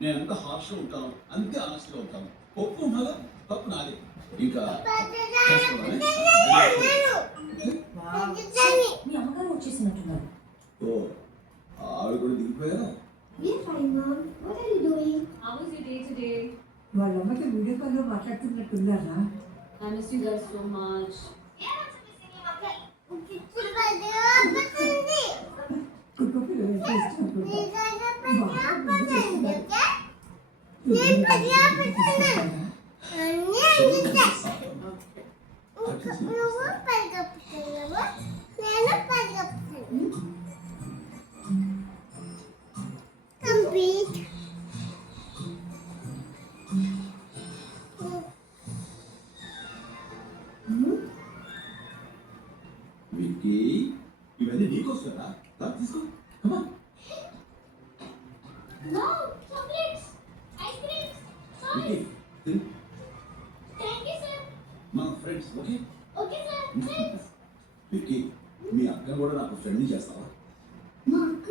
నేను ఎంత హార్ష్గా ఉంటాను అంతే ఆనెస్ట్గా ఉంటాను. ఒప్పు ఉండాలా, తప్పు నాది. ఇంకా మీ అమ్మగారు వచ్చేసినట్టున్నారు. ఓ ఆవిడ కూడా దిగిపోయారా? వాళ్ళ అమ్మకి వీడియో కాల్లో మాట్లాడుతున్నట్టున్నారా? I miss you guys so much. Vicky, ఇవన్నీ నీకోసరా? తీసుకో. Come on. No, chocolates, ice creams, Vicky, toys. తిను. Thank you, sir. మన friends, okay? Okay, sir. Thanks. Vicky, మీ అక్కను కూడా నాకు ఫ్రెండ్ని చేస్తావా? మా అక్క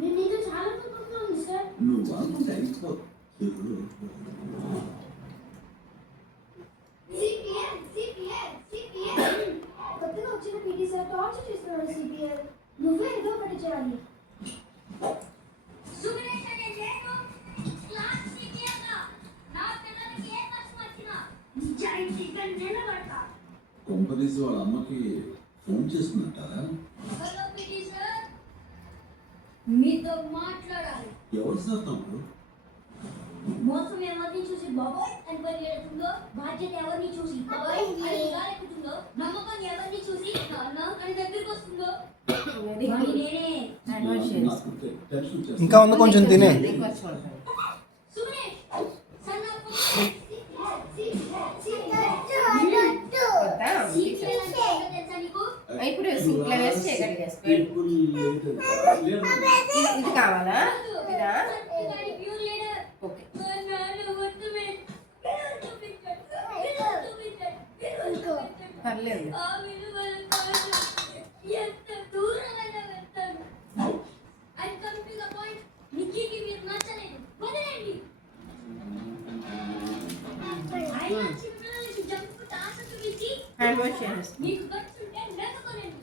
నేను నీతో చాలా కోపంగా ఉంది సార్. నువ్వు అనుకుంటే అయిపో. సిపిఎల్ సిపిఎల్ సిపిఎల్ కొత్తగా వచ్చిన పీటీ సార్ టార్చర్ చేస్తున్నాడు. సిపిఎల్ నువ్వే ఏదో ఒకటి చేయాలి. సుగణేష్ అనే నేను క్లాస్ సిపిఎల్ నా పిల్లలకి ఏ కష్టం వచ్చినా నిజాయితీగా నిలబడతా. కొంపదీసి వాళ్ళ అమ్మకి ఫోన్ చేస్తున్నట్టారా? హలో పీటీ సార్, మీతో మాట్లాడాలి. ఎవరు సార్ తమ్ముడు? మోసం ఎవరిని చూసి బాబాయ్ అని పరిగెడుతుందో, బాధ్యత ఎవరిని చూసి బాబాయ్ అని గాలెక్కుతుందో, నమ్మకం ఎవరిని చూసి నాన్న అని దగ్గరికి వస్తుందో వాడిని నేనే. నాకు టెన్షన్ వచ్చేస్తుంది. ఇంకా ఉంది కొంచెం తినే. సురేష్ సన్ ఆఫ్ ఇప్పుడు సింక్లో వేసి చేయగలిగేసుకో. ఇది కావాలా? ఇదా? ఓకే. పర్లేదు. హ్యాండ్ వాష్ చేసేసి నీకు ఖర్చు ఉంటే లేకపోలేదు.